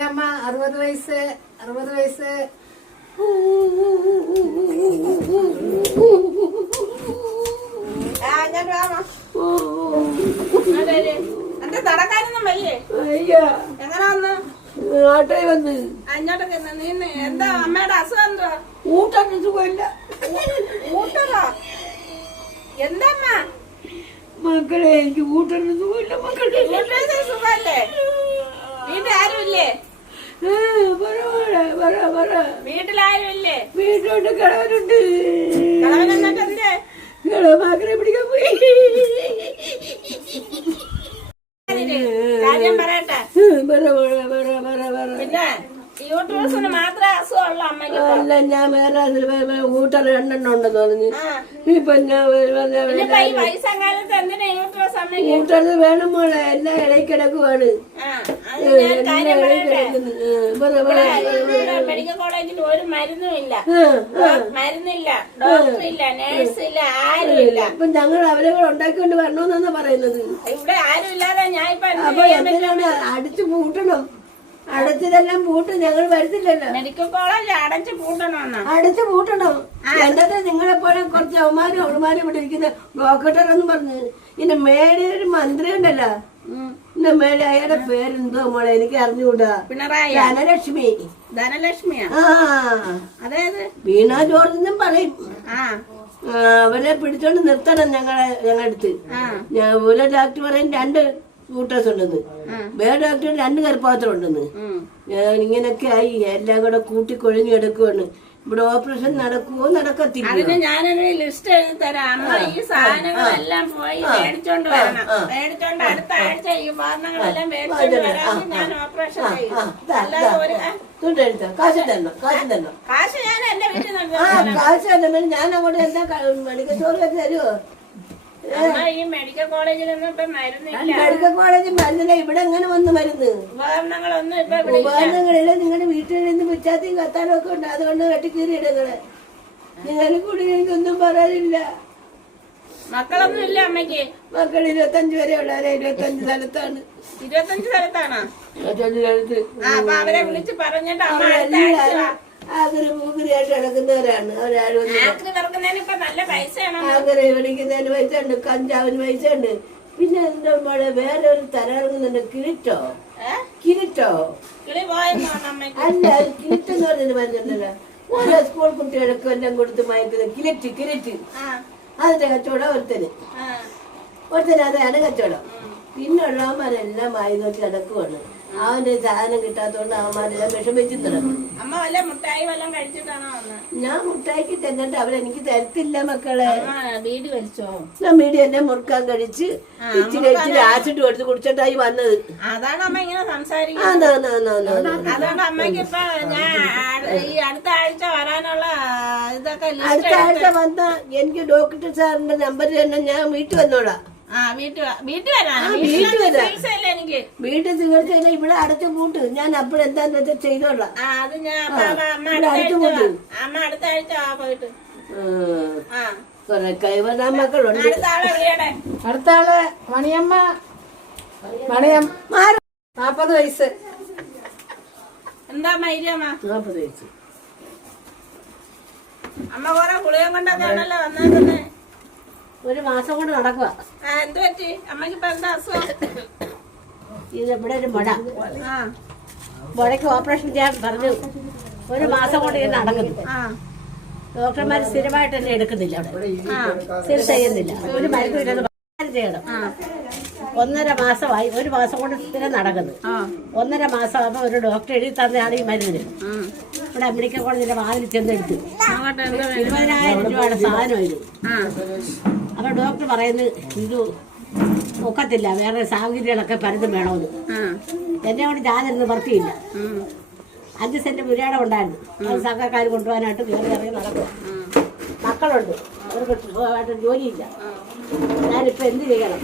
അമ്മ അറുപത് വയസ്സ് അറുപത് വയസ്സ്. നടക്കാനൊന്നും വയ്യേ? അയ്യോ. എങ്ങനെ വന്ന്? ആട്ടോയിൽ വന്ന്. ആ, നീ എന്താ അമ്മയുടെ അസുഖം എന്തുവാ? ഊട്ടൊന്നും സുഖമില്ല. ഊട്ടറോ എന്താ അമ്മ മക്കളെ എനിക്ക് ഊട്ടൊന്നും സുഖമില്ല മക്കളെ. സുഖമല്ലേ? വീട്ടിൽ ആരും ഇല്ലേ ആ, പറ മോളെ, പറ. പറ വീട്ടിലാരും ഇല്ലേ വീട്ടിലോട്ട് കിളവനുണ്ട് കിളവമാക്കനെ പിടിക്കാൻ പോയി. അല്ല ഞാൻ വേറെ കൂട്ടർ രണ്ടെണ്ണം ഉണ്ടെന്ന് പറഞ്ഞു. ഇപ്പൊ ഞാൻ കൂട്ടർ വേണം മോളെ എല്ലാം ഇടയ്ക്കിടക്കുവാണ് മെഡിക്കൽ കോളേജിൽ ഒരു മരുന്നും ഇല്ല. മരുന്നില്ല. ഡോക്ടർ ഇല്ല നേഴ്സ് ഇല്ല ആരും ഇല്ല. അപ്പൊ ഞങ്ങൾ അവരെ കൂടെ ഉണ്ടാക്കിക്കൊണ്ട് വരണമെന്നാണ് പറയുന്നത്. ഇവിടെ ആരും ഇല്ലാതെ ഞാൻ അപ്പൊ എന്തിനാണ് അടിച്ചു പൂട്ടണം? അടച്ചതെല്ലാം പൂട്ടും. ഞങ്ങൾ വരുത്തില്ലല്ലോ. മെഡിക്കൽ കോളേജ് അടച്ചു പൂട്ടണമെന്നാ? അടച്ചു പൂട്ടണം. എന്താ നിങ്ങളെ പോലെ കുറച്ച് അവന്മാരും അവളുമാരും ഇവിടെ ഇരിക്കുന്ന ഡോക്ടർ എന്ന് പറഞ്ഞു ഇനി മേലെ ഒരു മന്ത്രി ഉണ്ടല്ലോ ഇന്റെ മേലെ അയാളുടെ പേരെന്തോ മോളെ എനിക്ക് അറിഞ്ഞുകൂടാ പിണറായി. ധനലക്ഷ്മി. ധനലക്ഷ്മിയാ? ആ. അതായത്? വീണ ജോർജ് പറയും. ആ. അവരെ പിടിച്ചോണ്ട് നിർത്തണം ഞങ്ങളെ ഞങ്ങളടുത്ത്. ഞാൻ ഒരു ഡോക്ടർ പറയും രണ്ട് കൂട്ടേഴ്സ് ഉണ്ടെന്ന് വേറെ ഡോക്ടർ രണ്ട് കരുപ്പാത്രം ഉണ്ടെന്ന്. ഞാൻ ഇങ്ങനൊക്കെ ആയി എല്ലാം കൂടെ കൂട്ടിക്കൊഴിഞ്ഞു കിടക്കുവാണ്. ഇവിടെ ഓപ്പറേഷൻ നടക്കുവോ നടക്കത്തില്ല അതിന് ഞാനൊരു ലിസ്റ്റ് എഴുതി തരാം. അമ്മ ഈ സാധനങ്ങളെല്ലാം പോയി മേടിച്ചോണ്ട് വരണം. മേടിച്ചോണ്ട് അടുത്ത ആഴ്ച ഈ ഉപകരണങ്ങളെല്ലാം മേടിച്ചോണ്ട് ഞാൻ ഓപ്പറേഷൻ ചെയ്യും. അല്ലാതെ ഒരു തുണ്ടെടുത്ത കാശ് തന്നോ? കാശ് തന്നോ? കാശ് ഞാൻ എന്റെ വീട്ടിൽ നിന്ന് ആ കാശ് തന്നെ? ഞാൻ അങ്ങോട്ട് എന്താ മെഡിക്കൽ സ്റ്റോറിൽ വെച്ച് തരുമോ ഈ മെഡിക്കൽ കോളേജിൽ മരുന്നില്ല. മെഡിക്കൽ കോളേജിൽ മരുന്നില്ല. ഇവിടെ എങ്ങനെ വന്ന് മരുന്ന്. ഉപകരണങ്ങളില്ല നിങ്ങളുടെ വീട്ടിൽ നിന്ന് പിച്ചാത്തിയും കത്താനും ഒക്കെ ഉണ്ട്. അതുകൊണ്ട് വെട്ടിക്കീറി ഇടങ്ങൾ നിങ്ങൾ കൂടി എനിക്കൊന്നും പറയാനില്ല. മക്കളൊന്നും ഇല്ല അമ്മയ്ക്ക്? മക്കൾ ഇരുപത്തഞ്ച് വരെ ഉള്ളവരെ ഇരുപത്തഞ്ച് സ്ഥലത്താണ്. ഇരുപത്തഞ്ച് സ്ഥലത്താണോ? ഇരുപത്തഞ്ച് സ്ഥലത്ത്. അവരെ വിളിച്ച് പറഞ്ഞിട്ട് ആഗ്രഹ മൂഗരിയായിട്ട് കിടക്കുന്നവരാണ് അവരാരും ആഗ്രഹം പിടിക്കുന്നതിന് പൈസ ഉണ്ട് കഞ്ചാവിന് പൈസ ഉണ്ട് പിന്നെ എന്താ മോളെ വേറെ ഒരു? കിരിറ്റോ കിളി പോയെന്നാണ് അമ്മയ്ക്ക്? അല്ല കിരിറ്റ് എന്ന് പറഞ്ഞൊരു മരുന്നുണ്ടല്ലോ. ഓരോ സ്കൂൾ കുട്ടികൾക്ക് എല്ലാം കൊടുത്ത് മയക്കുന്നത് കിരിറ്റ് കിരിറ്റ് അതിന്റെ കച്ചവടം ഒരുത്തന്. ഒരുത്തന് അതാണ് കച്ചവടം പിന്നുള്ളവന്മാരെല്ലാം വായി നോക്കി നടക്കുവാണ്. അവന്റെ സാധനം കിട്ടാത്തോണ്ട് അവന്മാരെല്ലാം വിഷമിച്ചു തുടങ്ങും അമ്മ വല്ല മുട്ടായി വല്ലതും കഴിച്ചിട്ടാണോ ഞാൻ മുട്ടായിക്ക് തന്നിട്ട് അവരെനിക്ക് തരത്തില്ല മക്കളെ. വീട് വലിച്ചോ? ഞാൻ മീഡിയ എന്നെ മുറുക്കാൻ കഴിച്ച് ഇച്ചിരി ഇച്ചിരി ആസിഡ് കൊടുത്ത് കുടിച്ചിട്ടായി വന്നത്. അതാണ് അമ്മ ഇങ്ങനെ സംസാരിക്കുന്നത് അമ്മയ്ക്ക് ഇപ്പൊ ഞാൻ ഈ അടുത്ത ആഴ്ച വരാനുള്ള ഇതൊക്കെ അടുത്ത ആഴ്ച വന്ന എനിക്ക് ഡോക്ടർ സാറിന്റെ നമ്പർ തന്നെ ഞാൻ വീട്ടിൽ വന്നോളാം. വീട്ടിൽ ചെയ്താൽ ഇവിടെ അടച്ചു കൂട്ട് ഞാൻ അപ്പോഴെന്താന്ന് വെച്ചാൽ ചെയ്തോളാം. കുറെ മക്കളുണ്ട്. അടുത്ത ആളെ മണിയമ്മ. മണിയമ്മ നാപ്പത് വയസ്സ്. എന്താ മൈരിയമ്മ നാൽപ്പത് വയസ്സ്. അമ്മ കൊറേ ഗുളികം കൊണ്ടൊക്കെ ആണല്ലോ വന്നേക്കുന്നത് ഒരു മാസം കൊണ്ട് നടക്കുക ഇതെവിടെ എന്ത് പറ്റി? അമ്മയ്ക്ക് ഇപ്പൊ എന്താ അസുഖം? ഇത് ഇവിടെ ഒരു മുട. ആ. മുടയ്ക്ക് ഓപ്പറേഷൻ ചെയ്യാൻ പറഞ്ഞു. ഒരു മാസം കൊണ്ട് ഇത് നടക്കുന്നു. ആ. ഡോക്ടർമാർ സ്ഥിരമായിട്ട് തന്നെ എടുക്കുന്നില്ല അവിടെ. സ്ഥിരം ചെയ്യുന്നില്ല. ഒരു മരുന്നും ഇല്ലെന്ന് പറഞ്ഞു ചെയ്യണം. ഒന്നര മാസമായി. ഒരു മാസം കൊണ്ട് സ്ഥിരം നടക്കുന്നു. ആ. ഒന്നര മാസമാകുമ്പോൾ ഒരു ഡോക്ടർ എഴുതി തന്നെയാണ് ഈ മരുന്നിന്. ഇവിടെ മെഡിക്കൽ കോളേജിന്റെ വാതിൽ ചെന്നെടുത്തു? ഇരുപതിനായിരം രൂപയുടെ സാധനം ഇത്. ആ. അപ്പോൾ ഡോക്ടർ പറയുന്നത് ഇത് ഒക്കത്തില്ല വേറെ സാഹചര്യങ്ങളൊക്കെ പലതും വേണമെന്ന് എന്നെ കൊണ്ട് ഞാനിരുന്ന് വർത്തിയില്ല ഉം. അഞ്ച് സെന്റ് പുരാടം ഉണ്ടായിരുന്നു. അത് സർക്കാർ കൊണ്ടുപോകാനായിട്ട് വേറെ ഇറങ്ങി നടക്കും മക്കളുണ്ട്. അവർക്ക് സുഖമായിട്ട് ജോലിയില്ല. ഞാനിപ്പോൾ എന്ത് ചെയ്യണം?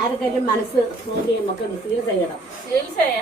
ആർക്കെങ്കിലും മനസ്സ് നോക്കി നമുക്ക് ചികിത്സ ചെയ്യണം.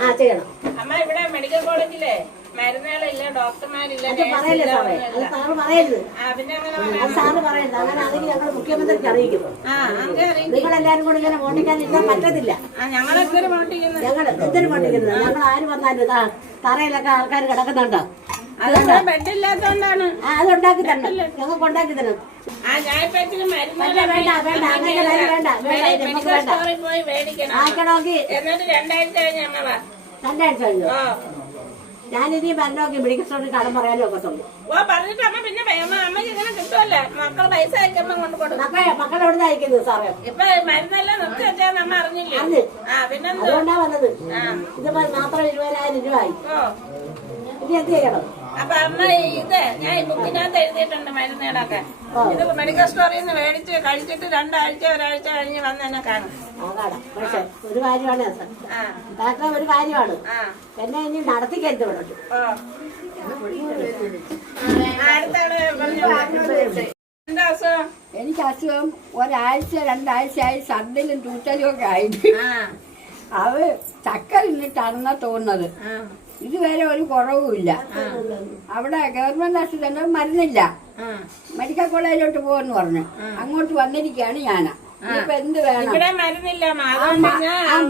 ആ ചെയ്യണം. അമ്മ ഇവിടെ മെഡിക്കൽ കോളേജിലെ? മരുന്നുകളില്ല ഡോക്ടർമാരില്ല അത് പറയല്ലേ സാറേ? അത് സാറ് പറയരുത്. ആ പിന്നെ അങ്ങനെ അത് സാറ് പറയരുത്. അങ്ങനെ ആണെങ്കിൽ ഞങ്ങൾ മുഖ്യമന്ത്രിക്ക് അറിയിക്കുന്നു. ആ അങ്ങനെ അറിയിക്കും? നിങ്ങളെല്ലാരും കൂടെ ഇങ്ങനെ വോട്ടിക്കാതിരിക്കാൻ പറ്റത്തില്ല. ആ ഞങ്ങളെന്തൊരു വോട്ടിക്കുന്നത്? ഞങ്ങൾ എന്തിനു ഞങ്ങൾ ആര് വന്നാലും ഇതാ തറയിലൊക്കെ ആൾക്കാർ കിടക്കുന്നുണ്ടോ? അതൊക്കെ ബെഡില്ലാത്തോണ്ടാണ്. ആ, അത് ഉണ്ടാക്കി തരണം ഞങ്ങൾക്ക് ഉണ്ടാക്കി തരണം. ആ ഞാൻ ഇപ്പൊ ഇച്ചിരി വേണ്ട, വേണ്ട, വേണ്ട, അങ്ങനെ വേണ്ട, വേണ്ട, വേണ്ട, ഇത് നമുക്ക് മെഡിക്കൽ വേണ്ട. സ്റ്റോറിൽ പോയി മേടിക്കണം. ആക്കണമെങ്കിൽ എന്നിട്ട് രണ്ടാഴ്ച കഴിഞ്ഞ് ഞങ്ങളാ. രണ്ടാഴ്ച കഴിഞ്ഞു? ഓ ഞാനിനി പറഞ്ഞോക്കി മെഡിക്കൽ സ്റ്റോറിൽ കടം പറയാനും ഒക്കത്തുള്ളൂ ഓ പറഞ്ഞിട്ട് അമ്മ പിന്നെ വേ- അമ്മ അമ്മയ്ക്ക് ഇങ്ങനെ കിട്ടുമല്ലേ മക്കൾ പൈസ അയക്കുമ്പോ കൊണ്ട് കൊടുക്കും. മക്കളെ മക്കളെ എവിടെ അയക്കുന്നത് സാറേ? ഇപ്പൊ മരുന്നെല്ലാം നിർത്തി വെച്ചാൽ അമ്മ അറിഞ്ഞില്ലേ. ആ പിന്നെന്താ? അതുകൊണ്ടാ വന്നത്. ആ. ഇത് മാത്രം ഇരുപതിനായിരം രൂപ ആയി ഓ. ഇനി എന്ത് ചെയ്യണം? അപ്പൊ അമ്മ ഇത് ഞാൻ ഈ ബുക്കിനകത്ത് എഴുതിയിട്ടുണ്ട് മരുന്നുകളൊക്കെ. ഇത് മെഡിക്കൽ സ്റ്റോറിൽ നിന്ന് മേടിച്ച് കഴിച്ചിട്ട് രണ്ടാഴ്ച ഒരാഴ്ച കഴിഞ്ഞ് വന്ന് എന്നെ കാണും. പക്ഷെ ഒരു കാര്യമാണ് സാർ ഒരു കാര്യമാണ്. എന്നെ ഇനി നടത്തിക്കരുത് പറഞ്ഞോ. എനിക്ക് അസുഖം ഒരാഴ്ച രണ്ടാഴ്ചയായി സർദിലും തൂറ്റലും ഒക്കെ ആയിട്ട്. അവ അത് ചക്ക തിന്നിട്ടാണെന്നാ തോന്നുന്നത്. ഇതുവരെ ഒരു കുറവുമില്ല. അവിടെ ഗവൺമെന്റ് ആശുപത്രി മരുന്നില്ല. മെഡിക്കൽ കോളേജിലോട്ട് പോകുമെന്ന് പറഞ്ഞു. അങ്ങോട്ട് വന്നിരിക്കുകയാണ് ഞാൻ ഇനിയിപ്പോ എന്ത് വേണം?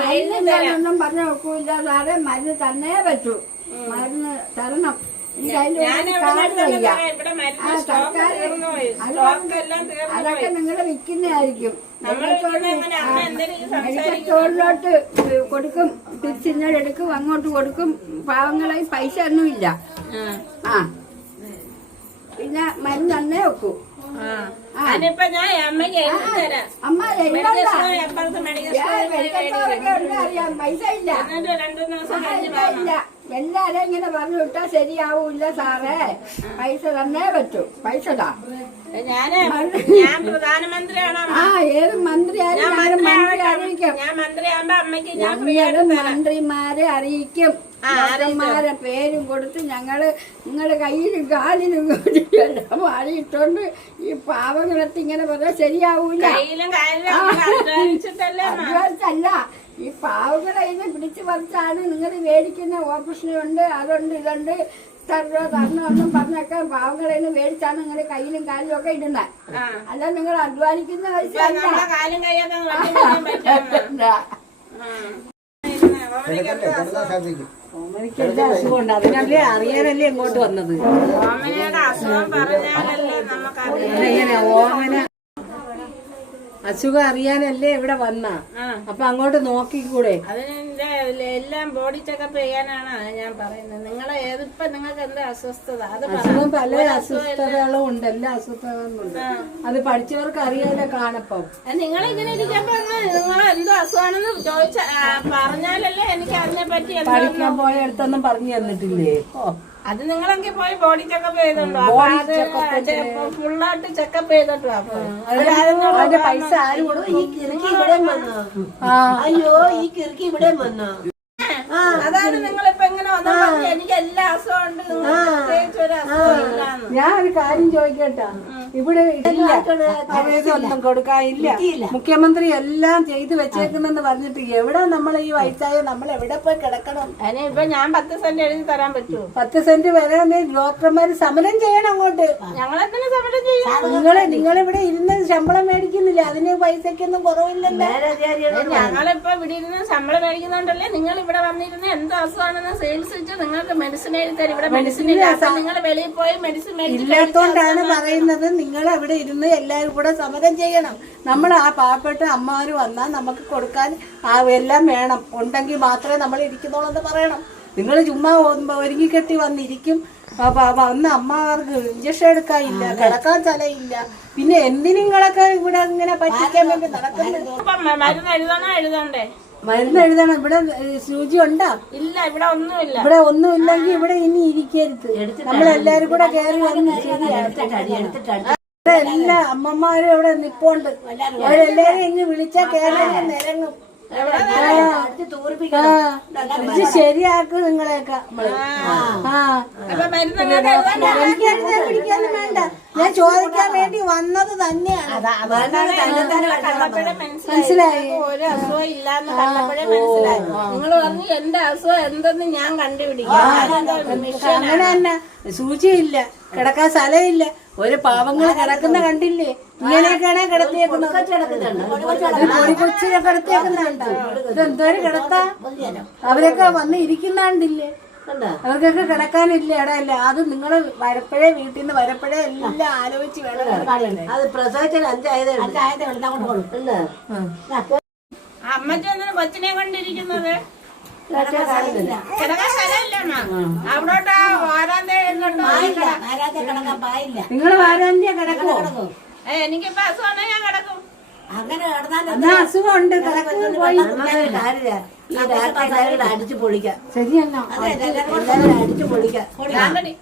മരുന്ന് വേണമെന്നും പറഞ്ഞ ഒക്കില്ല സാറേ മരുന്ന് തന്നേ പറ്റൂ. മരുന്ന് തരണം. അതൊക്കെ നിങ്ങൾ വിൽക്കുന്നതായിരിക്കും. സ്റ്റോറിലോട്ട് കൊടുക്കും. തിരിച്ചിന്നോട് എടുക്കും അങ്ങോട്ട് കൊടുക്കും. പാവങ്ങളെ പൈസ ഒന്നുമില്ല. ആ. പിന്നെ മരുന്ന് തന്നെ വെക്കൂ. അതിനിപ്പോ ഞാൻ അമ്മയ്ക്ക് എഴുതി തരാം. അമ്മ മെഡിക്കൽ. സ്റ്റോർ എപ്പുറത്ത് മെഡിക്കൽ സ്റ്റോറിൽ പോയി അറിയാം. പൈസ ഇല്ല. എന്നിട്ട് രണ്ടു ദിവസം കഴിഞ്ഞ് ഇല്ല. എല്ലാരും ഇങ്ങനെ പറഞ്ഞു വിട്ടാ ശരിയാവൂല്ല സാറേ. പൈസ തന്നേ പറ്റൂ. പൈസ താ. ആ ഏത് മന്ത്രിയായാലും മന്ത്രി. അറിയിക്കും. ഞങ്ങൾ മന്ത്രിമാരെ അറിയിക്കും. ഡോക്ടർമാരെ പേരും കൊടുത്ത് ഞങ്ങൾ നിങ്ങളുടെ കയ്യിലും കാലിലും എല്ലാം വാടിയിട്ടോണ്ട് ഈ പാവങ്ങളെത്തി ഇങ്ങനെ പറഞ്ഞാൽ ശരിയാവൂല്ല അല്ല ഈ പാവകളെ ഇതിനെ പിടിച്ചു പറിച്ചാണ് നിങ്ങൾ മേടിക്കുന്ന ഓപ്പറേഷനുണ്ട് അതുണ്ട് ഇതുണ്ട്. തരണോ തരണോ ഒന്നും പറഞ്ഞൊക്കെ പാവങ്ങളെ മേടിച്ചാണ് നിങ്ങൾ കയ്യിലും കാലിലും ഒക്കെ ഇടുന്നത് അല്ല നിങ്ങൾ അധ്വാനിക്കുന്ന പൈസ അസുഖമുണ്ട് അതിനല്ലേ അറിയാനല്ലേ ഇങ്ങോട്ട് വന്നത്. ഓമനയുടെ അസുഖം പറഞ്ഞാലല്ലേ നമുക്കറിയാം. ഓമന അസുഖം അറിയാനല്ലേ ഇവിടെ വന്ന. അപ്പൊ അങ്ങോട്ട് നോക്കിക്കൂടെ? എല്ലാം ബോഡി ചെക്കപ്പ് ചെയ്യാനാണ് ഞാൻ പറയുന്നത്. നിങ്ങളെ ഏതിപ്പോ നിങ്ങൾക്ക് എന്താ അസ്വസ്ഥത? അത്. അസുഖം പല. അസ്വസ്ഥതകളും ഉണ്ട്. എല്ലാ അസ്വസ്ഥതകളും ഉണ്ട്. അത് പഠിച്ചവർക്ക് അറിയാലോ കാണപ്പം. നിങ്ങൾ ഇങ്ങനെ ഇരിക്കുമ്പോ നിങ്ങൾ എന്തോ അസുഖമാണെന്ന് ചോദിച്ച പറഞ്ഞാലല്ലേ എനിക്ക് അതിനെ പറ്റി പഠിക്കാൻ പോയ അടുത്തൊന്നും പറഞ്ഞു തന്നിട്ടില്ലേ? ഓ. അത് നിങ്ങളെങ്കിൽ പോയി ബോഡി ചെക്കപ്പ് ചെയ്തോണ്ടോ ഫുള്ളായിട്ട് ചെക്കപ്പ് ചെയ്തോട്ടോ അപ്പൊ. പൈസ ആരും കൊടുക്കും ഈ കിറുക്കി ഇവിടെ വന്നോ. അയ്യോ ഈ കിറുക്കി ഇവിടെ വന്നോ? അതാണ് നിങ്ങളിപ്പോ പറഞ്ഞു എനിക്ക് എല്ലാ അസുഖം ഉണ്ട്. ഞാൻ ഒരു കാര്യം ചോദിക്കട്ടാ. ഇവിടെ ഒന്നും കൊടുക്കാനില്ല. മുഖ്യമന്ത്രി എല്ലാം ചെയ്തു വെച്ചേക്കുന്നെന്ന് പറഞ്ഞിട്ട് എവിടെ നമ്മൾ ഈ വയസ്സായ നമ്മൾ എവിടെ പോയി കിടക്കണം? അതിന് ഇപ്പൊ ഞാൻ പത്ത് സെന്റ് എഴുതി തരാൻ പറ്റുമോ പത്ത് സെന്റ് വരാൻ ഡോക്ടർമാര് സമരം ചെയ്യണം അങ്ങോട്ട്. ഞങ്ങളെന്തിനു സമരം ചെയ്യും? നിങ്ങളെ നിങ്ങളിവിടെ ഇരുന്ന് ശമ്പളം മേടിക്കുന്നില്ല. അതിന് പൈസക്കൊന്നും കുറവില്ലല്ലോ. ഞങ്ങളിപ്പോ ഇവിടെ ഇരുന്ന് ശമ്പളം മേടിക്കുന്നുണ്ടല്ലേ നിങ്ങൾ ഇവിടെ വന്നിരുന്ന എന്തോ അസുഖമാണെന്ന് ചികിത്സിച്ച് നിങ്ങൾക്ക് മെഡിസിൻ എഴുതി തരും. ഇവിടെ മെഡിസിൻ ഇല്ല. നിങ്ങൾ വെളിയിൽ പോയി മെഡിസിൻ മേടിച്ച് പറയുന്നത്. നിങ്ങൾ അവിടെ ഇരുന്ന് എല്ലാവരും കൂടെ സമരം ചെയ്യണം. നമ്മൾ ആ പാവപ്പെട്ട അമ്മമാര് വന്നാൽ നമുക്ക് കൊടുക്കാൻ ആ എല്ലാം വേണം. ഉണ്ടെങ്കിൽ മാത്രമേ നമ്മൾ ഇരിക്കുന്നുള്ളൂ എന്ന് പറയണം. നിങ്ങൾ ചുമ്മാ ഒരുങ്ങിക്കെട്ടി വന്നിരിക്കും. വന്ന് അമ്മമാർക്ക് ഇഞ്ചക്ഷൻ എടുക്കാനില്ല കിടക്കാൻ സ്ഥലമില്ല. പിന്നെ എന്തിനിങ്ങളൊക്കെ ഇവിടെ ഇങ്ങനെ പറ്റിക്കാൻ വേണ്ടി മരുന്ന് എഴുതണോ എഴുതണ്ടേ? മരുന്ന് എഴുതണം. ഇവിടെ സൂചി ഉണ്ടോ? ഇല്ല ഇവിടെ ഒന്നുമില്ല. ഇവിടെ ഒന്നുമില്ലെങ്കിൽ ഇവിടെ ഇനി ഇരിക്കരുത്. നമ്മളെല്ലാരും കൂടെ കയറി വന്ന് ഇവിടെ എല്ലാ അമ്മമാരും ഇവിടെ നിപ്പോണ്ട്. അവരെല്ലാരും ഇനി വിളിച്ചാൽ കേരളം നിരങ്ങും. ഇത് ശരിയാക്കും നിങ്ങളെയൊക്കെ. പിടിക്കാനും വേണ്ട ഞാൻ ചോദിക്കാൻ വേണ്ടി വന്നത് തന്നെയാണ്. മനസ്സിലായി. ഒരു അസുഖം ഇല്ലാന്ന് കണ്ടപ്പോഴേ മനസ്സിലായി. നിങ്ങൾ പറഞ്ഞു എന്റെ അസുഖം എന്തെന്ന് ഞാൻ കണ്ടുപിടിക്കും. അങ്ങനെ തന്നെ. സൂചിയില്ല. കിടക്കാൻ സ്ഥലമില്ല. ഒരു പാവങ്ങൾ കിടക്കുന്ന കണ്ടില്ലേ? ഇങ്ങനെയൊക്കെയാണെ കിടത്തിയേക്കുന്നത്. ഒരു കൊച്ചിനെ കിടത്തിയേക്കുന്നുണ്ട്. ഇതെന്തോരം കിടത്താ? അവരൊക്കെ വന്ന് ഇരിക്കുന്നാണ്ടില്ലേ? അവർക്കൊക്കെ കിടക്കാനില്ല ഇടയല്ല അത് നിങ്ങൾ വരപ്പഴേ വീട്ടിൽ നിന്ന് വരപ്പഴേ എല്ലാം ആലോചിച്ച് വേണം അത് പ്രസവിച്ചാൽ അഞ്ചായതേ അഞ്ചായത് കൊടുക്കും അമ്മച്ചി ഒന്നിനും കൊച്ചിനെ കൊണ്ടിരിക്കുന്നത്? നിങ്ങൾ വാരാന്ത്യ കിടക്കുമോ എനിക്കിപ്പോ അസുഖമാണ് ഞാൻ കിടക്കും അങ്ങനെ അസുഖമുണ്ട് അടിച്ചു പൊളിക്കാം ശരിയല്ല അടിച്ചു പൊളിക്കാം ഞാനടി-